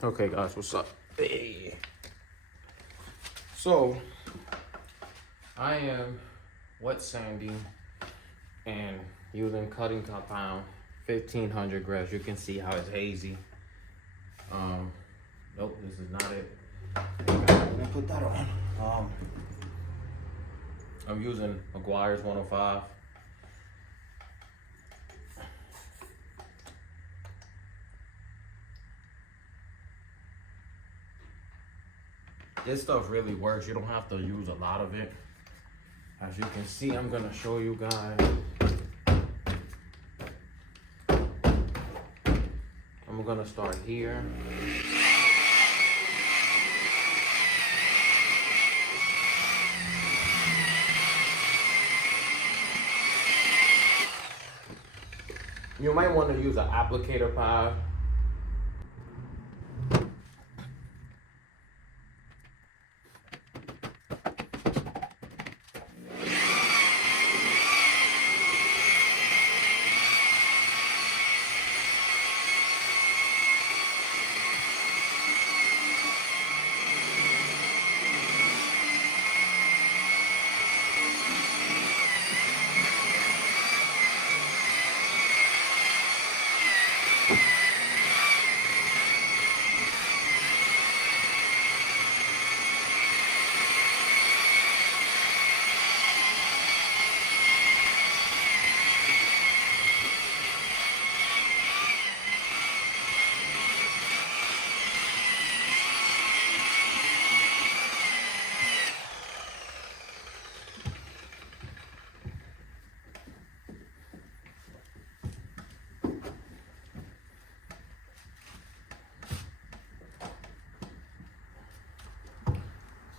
Okay guys, what's up? Hey. So I am wet sanding and using cutting compound 1500 grams. You can see how it's hazy. Nope, this is not it. I'm gonna put that on. I'm using McGuire's 105. This stuff really works. You don't have to use a lot of it. As you can see, I'm gonna show you guys. I'm gonna start here. You might want to use an applicator pad.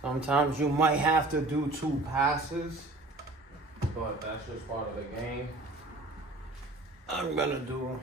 Sometimes you might have to do 2 passes, but that's just part of the game. I'm gonna do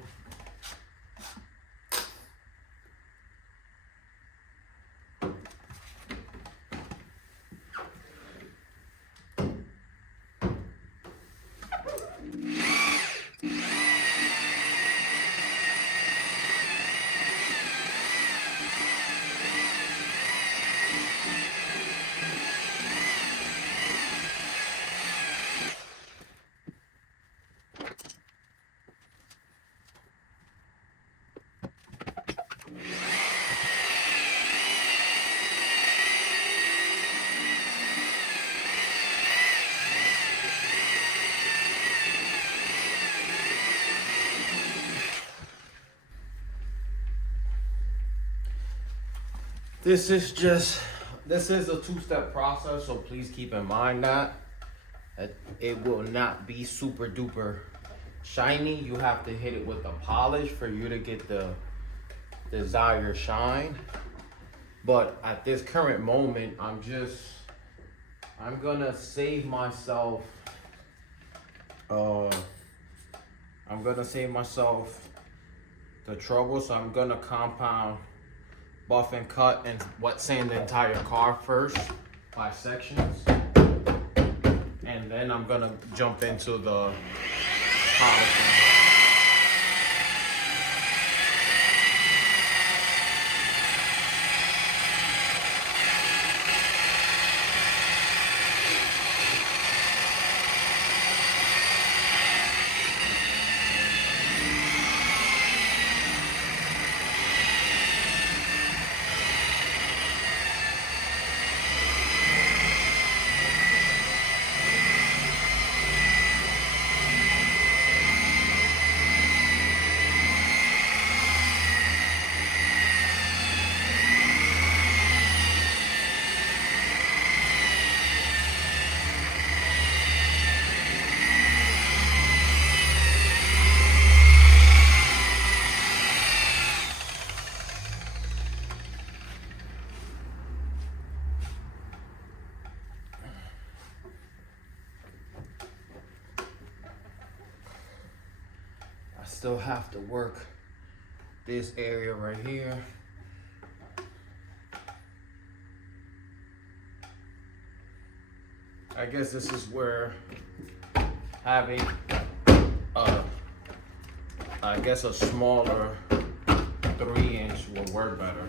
This is a 2-step process, so please keep in mind that it will not be super duper shiny. You have to hit it with a polish for you to get the desired shine. But at this current moment, I'm gonna save myself the trouble, so I'm gonna compound, buff and cut, and wet sand the entire car first by sections, and then I'm gonna jump into the polishing. Still have to work this area right here. I guess this is where having a smaller 3-inch will work better.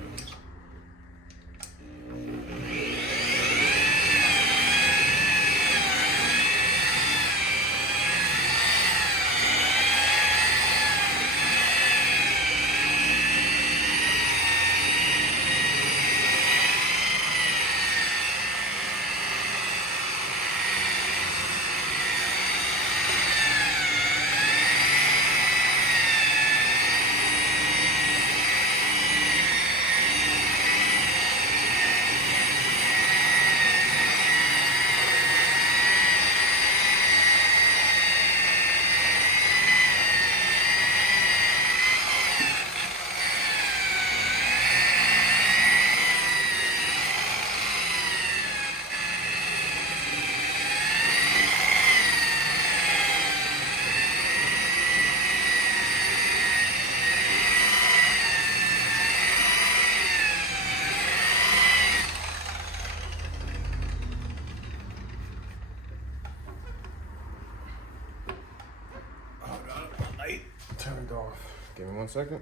Turned off. Give me 1 second.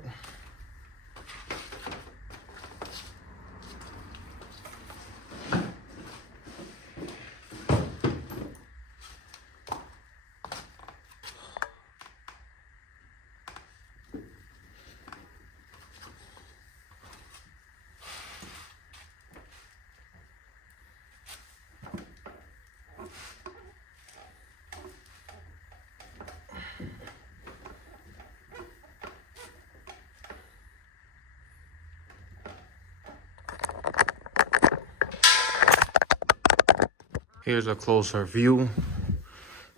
Here's a closer view.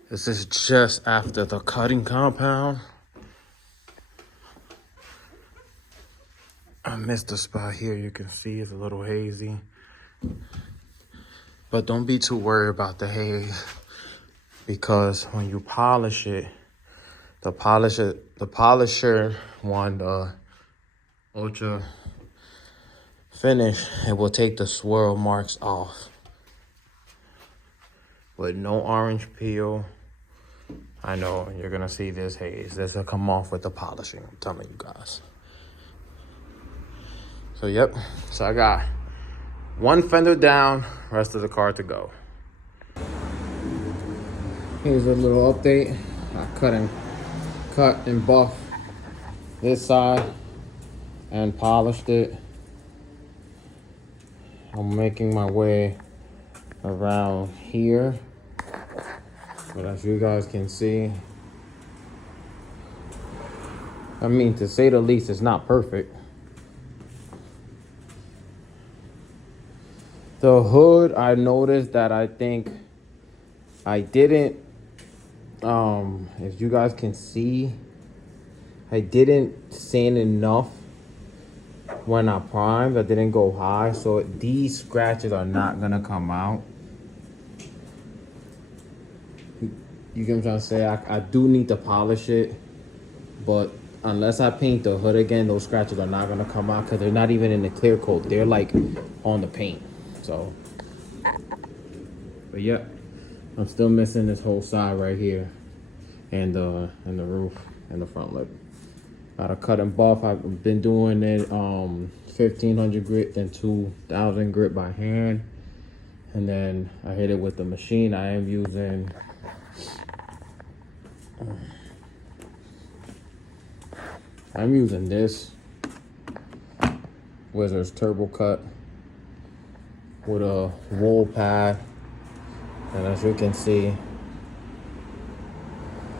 This is just after the cutting compound. I missed the spot here. You can see it's a little hazy. But don't be too worried about the haze, because when you polish it, the polisher one, the ultra finish, it will take the swirl marks off. With no orange peel, I know you're gonna see this haze. This will come off with the polishing, I'm telling you guys. So yep, so I got one fender down, rest of the car to go. Here's a little update. I cut and buff this side and polished it. I'm making my way around here. But as you guys can see, I mean, to say the least, it's not perfect. The hood, I noticed that I think I didn't, if you guys can see, I didn't sand enough when I primed. I didn't go high, so these scratches are not gonna come out. You get what I'm trying to say? I do need to polish it, but unless I paint the hood again, those scratches are not gonna come out, because they're not even in the clear coat. They're like on the paint. So, but yeah, I'm still missing this whole side right here, and the roof and the front lip. Got a cut and buff. I've been doing it 1500 grit, then 2000 grit by hand, and then I hit it with the machine. I am using this Wizards Turbo Cut with a wool pad, and as you can see,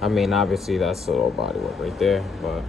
I mean, obviously that's a little body work right there, but